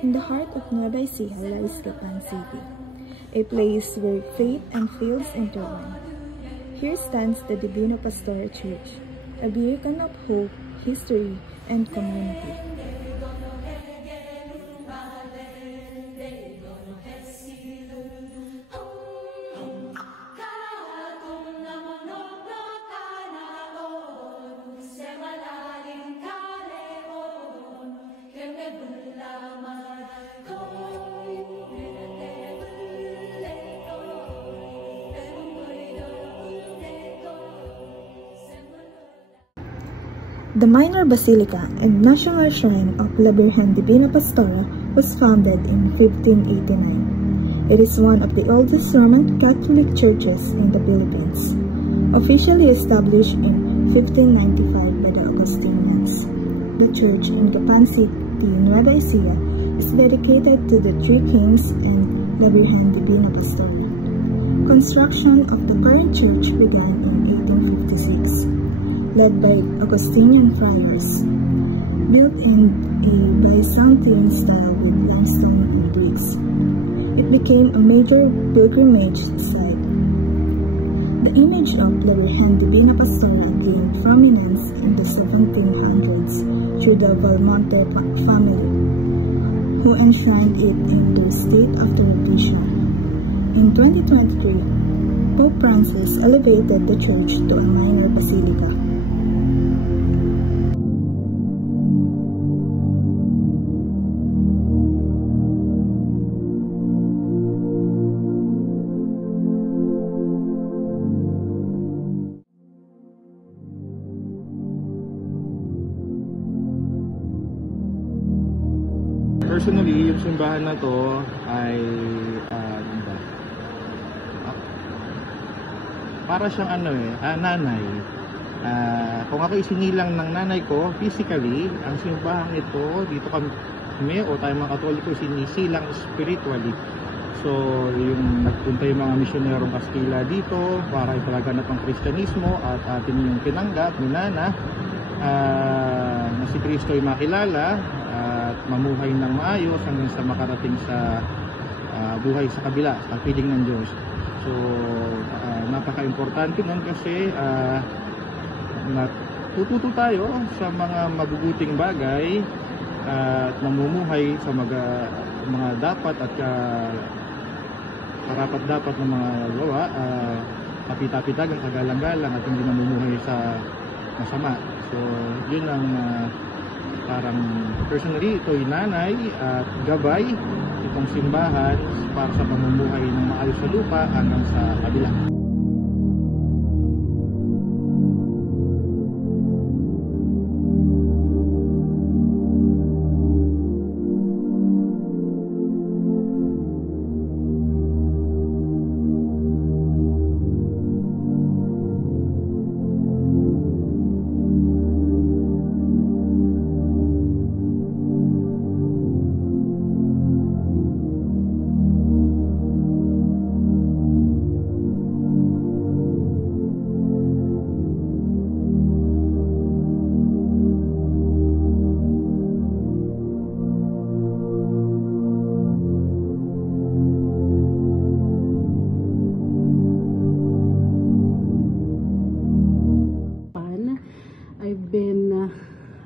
In the heart of Nueva Ecija lies Gapan City, a place where faith and fields intertwine. Here stands the Divino Pastora Church, a beacon of hope, history, and community. The minor basilica and national shrine of La Virgen Divina Pastora was founded in 1589. It is one of the oldest Roman Catholic churches in the Philippines, officially established in 1595 by the Augustinians. The church in Gapan City, Nueva Ecija, is dedicated to the Three Kings and La Virgen Divina Pastora. Construction of the current church began in 1856. Led by Augustinian friars, built in a Byzantine style with limestone and bricks. It became a major pilgrimage site. The image of La Virgen Divina Pastora gained prominence in the 1700s through the Belmonte family, who enshrined it in their state of the revision. In 2023, Pope Francis elevated the church to a minor basilica. Personally, yung simbahan na to ay para siyang nanay. Kung ako isinilang ng nanay ko, physically, ang simbahan ito, dito kami o tayo mga Katoliko sinisilang spiritually. So, yung nagpunta yung mga misyonerong Kastila dito para ipalaganap ang Kristyanismo at atin yung pinanggap, minana, na si Kristo ay makilala at mamuhay ng maayos hanggang sa makarating sa buhay sa kabila, sa piling ng Diyos. So, napaka-importante nun kasi natututo tayo sa mga mabubuting bagay at namumuhay sa mga dapat at karapat-dapat na mga gawa, kapit-kapitagang, kagalang-galang at hindi namumuhay sa masama. So, yun ang parang personally, ito'y nanay at gabay itong simbahan para sa pamumuhay ng maayos sa lupa hanggang sa kabila.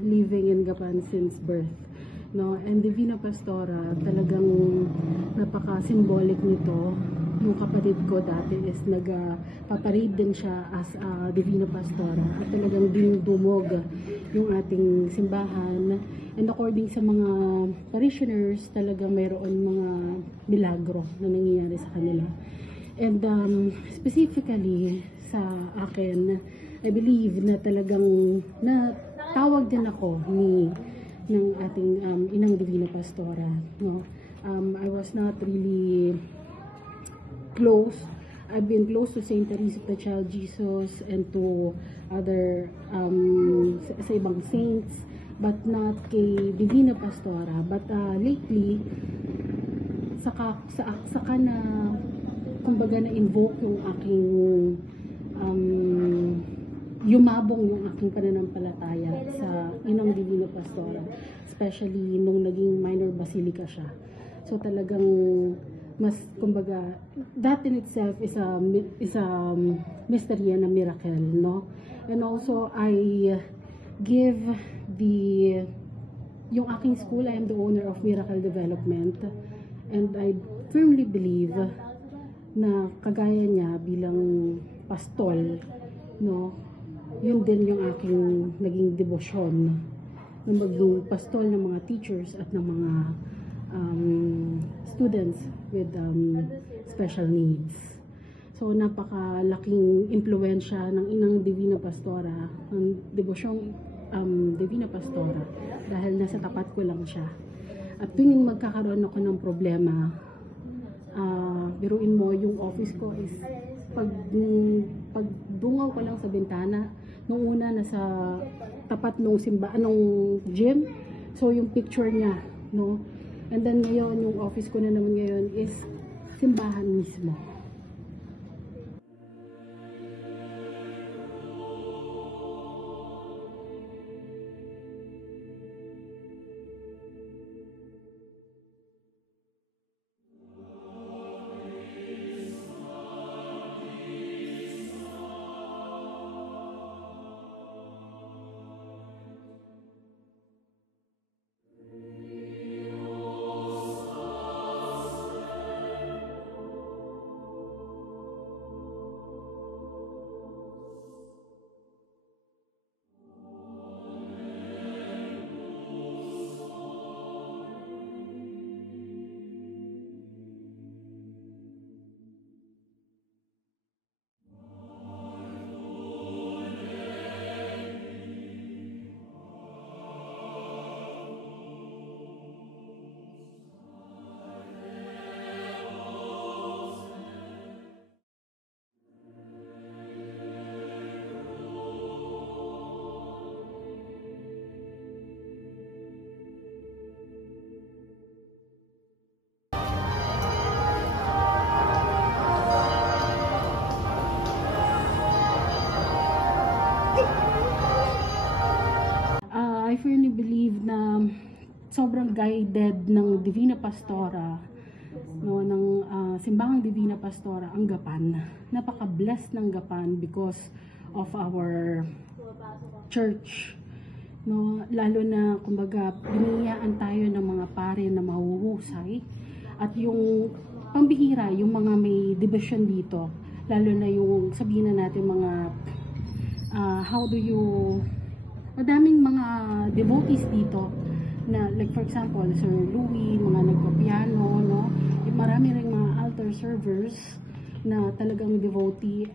Living in Gapan since birth, no? And Divina Pastora, talagang napaka-symbolic nito. Yung kapatid ko dati is nagpaparade din siya as Divina Pastora at talagang dinudumog yung ating simbahan. And according sa mga parishioners, talagang mayroon mga milagro na nangyayari sa kanila. And specifically sa akin, I believe na talagang tawag din ako ng ating Inang Divina Pastora, no? I was not really close. I've been close to Saint Teresa of the Child Jesus and to other sa ibang saints, but not kay Divina Pastora. But lately, saka na kumbaga na-invoke yung aking yumabong yung aking pananampalataya sa Inang Divina Pastora, especially nung naging minor basilica siya. So talagang mas, kumbaga, that in itself is a mystery and a miracle, no? And also, I give yung aking school, I am the owner of Miracle Development, and I firmly believe na kagaya niya bilang pastol, no? Yun din yung aking naging debosyon na maging pastol ng mga teachers at ng mga students with special needs. So napakalaking impluwensya ng Inang Divina Pastora, ng debosyong Divina Pastora, dahil nasa tapat ko lang siya. At tuwing magkakaroon ako ng problema, biruin mo, yung office ko is pagdungaw ko lang sa bintana, nung una nasa tapat nung gym, so yung picture niya, no? And then ngayon, yung office ko na naman ngayon is simbahan mismo. I firmly believe na sobrang guided ng Divina Pastora, no, ng Simbahang Divina Pastora ang Gapan. Napaka-blessed ng Gapan because of our church, no, lalo na kumbaga biniyaan tayo ng mga pare na mahuhusay, at yung pambihira, yung mga may devotion dito, lalo na yung sabihin na natin mga madaming mga devotees dito na, like for example, Sir Louis, mga nagpa-piano, no? Marami ring mga altar servers na talagang devotee.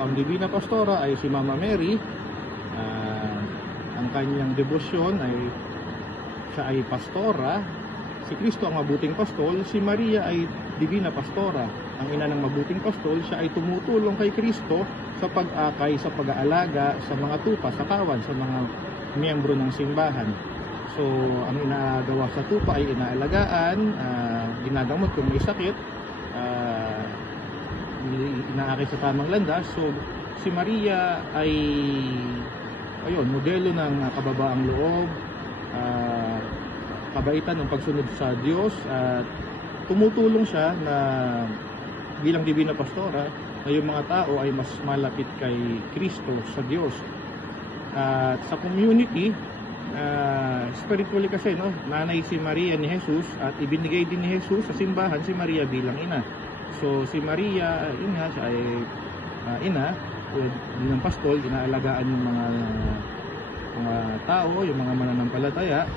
Ang Divina Pastora ay si Mama Mary. Ang kanyang debosyon ay siya ay pastora. Si Kristo ang mabuting pastol. Si Maria ay Divina Pastora, ang ina ng mabuting pastol. Siya ay tumutulong kay Kristo sa pag-akay, sa pag-aalaga sa mga tupa, sa kawan, sa mga miyembro ng simbahan. So, ang inagawa sa tupa ay inaalagaan, ginagamot kung may sakit, inaakay sa tamang landas. So si Maria ay modelo ng kababaang loob, kabaitan ng pagsunod sa Diyos, at tumutulong siya na bilang Divina Pastora na yung mga tao ay mas malapit kay Kristo, sa Diyos. At sa community, spiritually kasi, no, nanay si Maria ni Jesus, at ibinigay din ni Jesus sa simbahan si Maria bilang ina. So si Maria, yun nga, siya ay ina ng pastol, inaalagaan yung mga tao, yung mga mananampalataya.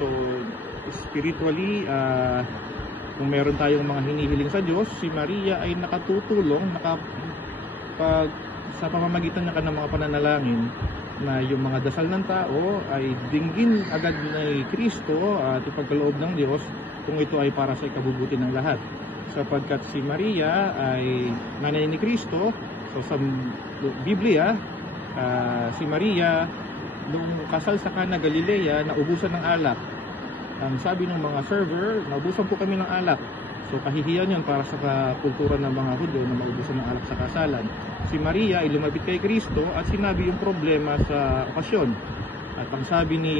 So spiritually, kung meron tayong mga hinihiling sa Diyos, si Maria ay nakatutulong sa pamamagitan niya ng mga pananalangin, na yung mga dasal ng tao ay dinggin agad ni Kristo at ipagkaloob ng Diyos kung ito ay para sa ikabubuti ng lahat. Sapagkat si Maria ay nanay ni Kristo, so sa Biblia, si Maria nung kasal sa Cana Galilea, naubusan ng alak. Ang sabi ng mga server, naubusan po kami ng alak. So kahihiyan yun para sa kultura ng mga Hudyo na maubusan ng alak sa kasalan. Si Maria ay lumapit kay Kristo at sinabi yung problema sa okasyon. At ang sabi ni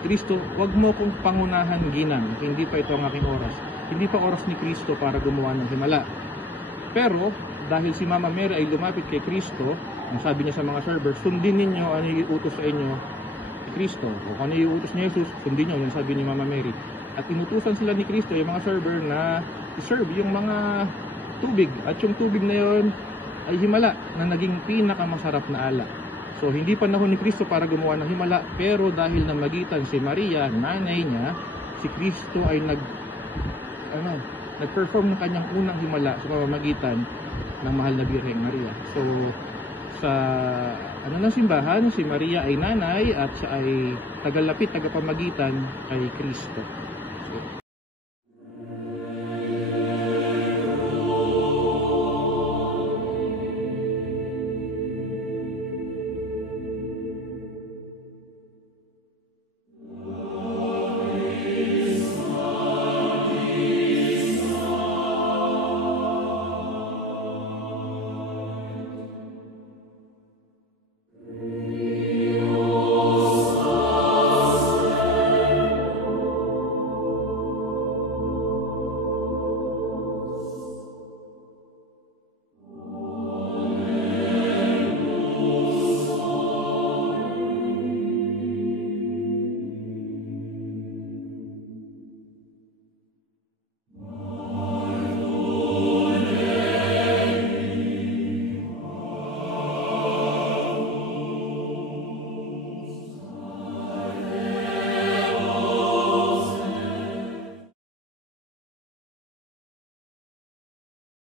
Kristo, wag mo kong pangunahan ginang, hindi pa ito ang aking oras. Hindi pa oras ni Kristo para gumawa ng himala. Pero dahil si Mama Mary ay lumapit kay Kristo, ang sabi niya sa mga server, sundin ninyo ano iutos sa inyo ni Kristo. O ano iutos ni Jesus, sundin nyo, yung sabi ni Mama Mary. At inutusan sila ni Kristo, yung mga server, na i-serve yung mga tubig. At yung tubig na yon ay himala na naging pinakamasarap na alak. So hindi panahon ni Kristo para gumawa ng himala, pero dahil namagitan si Maria, nanay niya, si Kristo ay nag-perform ng kanyang unang himala sa pamamagitan ng mahal na Birheng Maria. So sa ng simbahan, si Maria ay nanay at siya ay tagalapit, tagapamagitan kay Kristo.